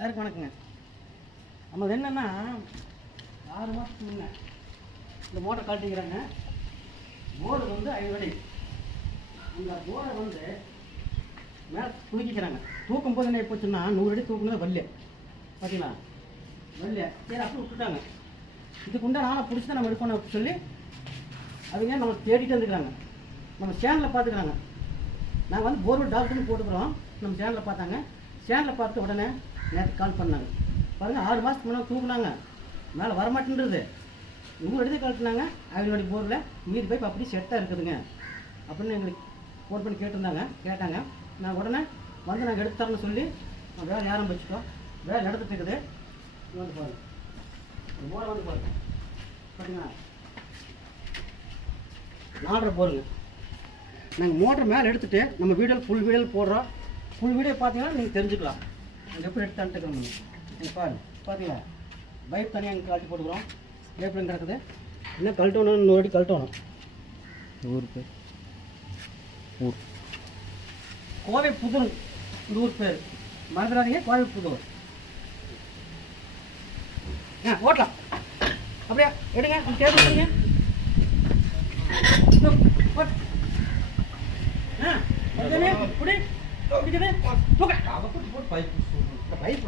யாருக்கு வணக்கங்க. நம்ம என்னென்னா 6 மாதத்துக்கு முன்னே இந்த மோட்டர் கழட்டிக்கிறாங்க. போர்டு வந்து 5 அடி. அந்த போர்டை வந்து மேலே தூக்கிக்கிறாங்க. தூக்கும் போது என்ன போச்சுன்னா 100 அடி தூக்குனது வல்ல பார்த்தீங்களா, வல்ல. சரி அப்படி விட்டுட்டாங்க. இதுக்குண்டா நாளை பிடிச்சி தான் நம்ம எடுக்கணும் அப்படின்னு சொல்லி அவங்க நம்ம தேடிட்டு வந்துக்கிறாங்க. நம்ம சேனலில் பார்த்துக்கிறாங்க. நாங்கள் வந்து போர்வெல் டாக்டர்னு போட்டுக்கிறோம். நம்ம சேனலில் பார்த்தாங்க. சேனலில் பார்த்து உடனே நேற்று கால் பண்ணாங்க. பாருங்கள் 6 மாதத்துக்கு முன்னாடி தூக்குனாங்க, மேலே வரமாட்டேன்றது. 100 அடி கழட்டினாங்க. அவங்களுடைய போரில் மீதி பைப் அப்படி செட்டாக இருக்குதுங்க அப்படின்னு எங்களுக்கு ஃபோன் பண்ணி கேட்டாங்க. நான் உடனே வந்து நாங்கள் எடுத்து தரணும்னு சொல்லி வேலை யாரும் வச்சுட்டோம். வேலை நடந்துட்டு இருக்குது. வந்து பாருங்கள், ஒரு போரை வந்து பாருங்கள். பார்த்தீங்களா, 4.5 போருங்க. நாங்கள் மோட்டர் மேலே எடுத்துகிட்டு நம்ம ஃபுல் வீடியோ போடுறோம். ஃபுல் வீடியோ பார்த்தீங்கன்னா நீங்கள் தெரிஞ்சுக்கலாம் நாங்கள் எப்படி எடுத்தான்ட்டு. நீங்கள் பார்த்தீங்களா, பைப் தனியாக அங்கே கழட்டி போட்டுக்கிறோம். எப்படி கிடக்குது. இன்னும் கழட்டணும், 100 அடி கழட்டணும். ஊர் பேர் கோவை புதூர். இந்த ஊர் பேர் மறந்துடாதீங்க, கோவை புதூர். ஓட்டலாம் அப்படியே எடுங்க. அந்த டேபிள் எடுங்க. பைப்